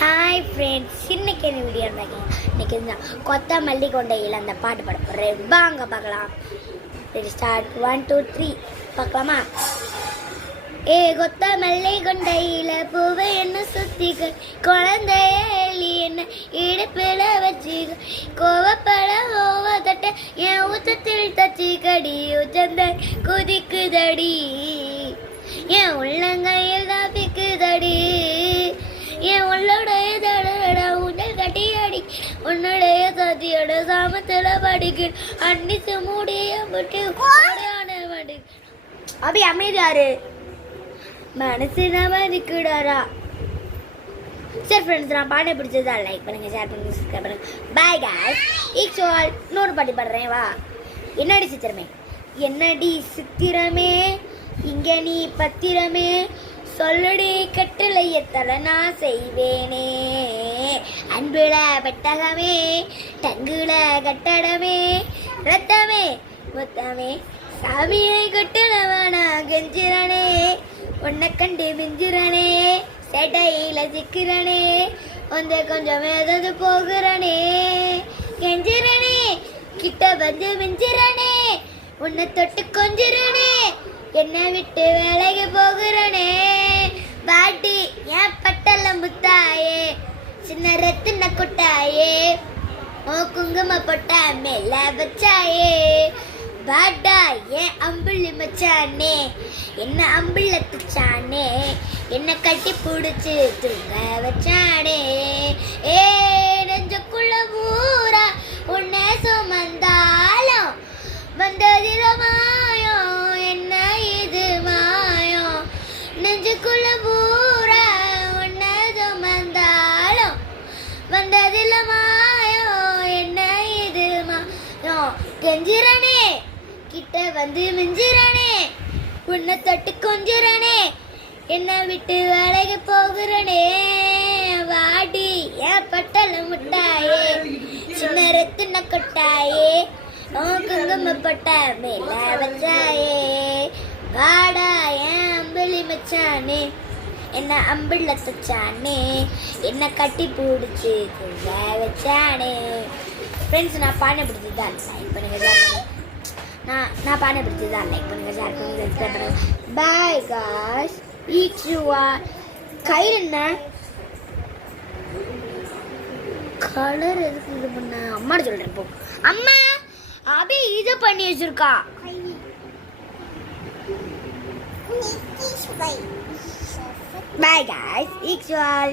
Hi friends, இன்னைக்கு என்ன video இருந்தாங்க. இன்னைக்கு இருந்தால் கொத்தமல்லி கொண்டையில் அந்த பாட்டு பாட போகிறேன். வாங்க பார்க்கலாம். ஸ்டார்ட் 1 2 3 பார்க்கலாமா? ஏ கொத்தமல்லி கொண்டையில் பூவை என்ன சுத்திக்க, குழந்தையலி என்ன இடுப்பில் வச்சுக்க, கோவப்பட ஓவ தட்ட என் ஊத்தத்தில் தச்சு கடி உச்சந்த குதிக்குதடி, என் உள்ளங்கையில் தாப்பிக்குதடி, என் உள்ளோடைய தடடா உண்டல் கட்டியடி உன்னுடைய சதியோட சாமத்தில் படிக்கு அன்னிச்சு மூடிய விட்டு மாடு அப்படி அமைதியாரு மனசு நவதிக்குடாரா. சரி ஃப்ரெண்ட்ஸ், நான் பாட பிடிச்சதா லைக் பண்ணுங்க, ஷேர் பண்ணுங்க, சப்ஸ்கிரைப் பண்ணுங்க. Bye guys. ஈச் ஆல் இன்னொரு பாட்டி பாடுறேன். வா. என்னடி சித்திரமே, என்னடி சித்திரமே, இங்க நீ பத்திரமே, சொல்லடி கட்டளையத்தல நான் செய்வேனே, அன்புல பெட்டகமே, டங்குல கட்டடமே, ரத்தமே மொத்தமே, சாமியை கட்டளவனா கெஞ்சிரனே, உன்னை கண்டு மிஞ்சிரனே, சேட்டையில சிக்கிறனே, வந்து கொஞ்சம் ஏதாவது போகிறனே, கெஞ்சிரனே, கிட்ட வந்து மிஞ்சிரனே, உன்னை தொட்டு கொஞ்சிரனே, என்னை விட்டு வேலைக்கு போகிறனே, பாட்டி ஏன் பட்டல முத்தாயே, சின்ன ரத்தின கொட்டாயே, ஓ குங்கும பொட்டா மேல வச்சாயே, பாட்டா ஏன் அம்புள்ளி மச்சானே, என்ன அம்புள்ள துச்சானே, என்ன கட்டி பிடிச்சு தூங்க வச்சானே, ஏ நெஞ்சுக்குள்ள ஊரா உன்னை சுமந்தாலும் வந்ததில மாயம், என்ன இது மாயம், நெஞ்சுக்குள்ள பூரா உன்னை சுமந்தாலும் வந்ததில மாயம், என்ன இது மாயம், கெஞ்சிரனே, கிட்ட வந்து மிஞ்சிரனே, உன்னை தொட்டு கொஞ்சிரனே, என்னை விட்டு வேலைக்கு போகிறனே, வாடி ஏன் பட்டல முட்டாயே, சின்ன ரத்தின கொட்டாயே, குங்கும பொட்ட மேல வச்சாயே, வாடா ஏன் அம்புலி மச்சானே, என்ன அம்புள்ள தச்சானே, என்ன கட்டி பிடிச்சி தூங்க வச்சானே. ஃப்ரெண்ட்ஸ், நான் பானை பிடிச்சதான் லைக் பண்ணுங்க, நான் பானை பிடிச்சதான் லைக் பண்ணுங்க, ஷேர் பண்ணுங்க, சப்ஸ்கிரைப் பண்ணுங்க. Bye guys. Each you are. கயிறு என்ன கலர் எதுக்கு இது பண்ண அம்மாட்ட சொல்றேன். போ அம்மா, அபி இது பண்ணி வச்சிருக்கா. Bye guys, equal.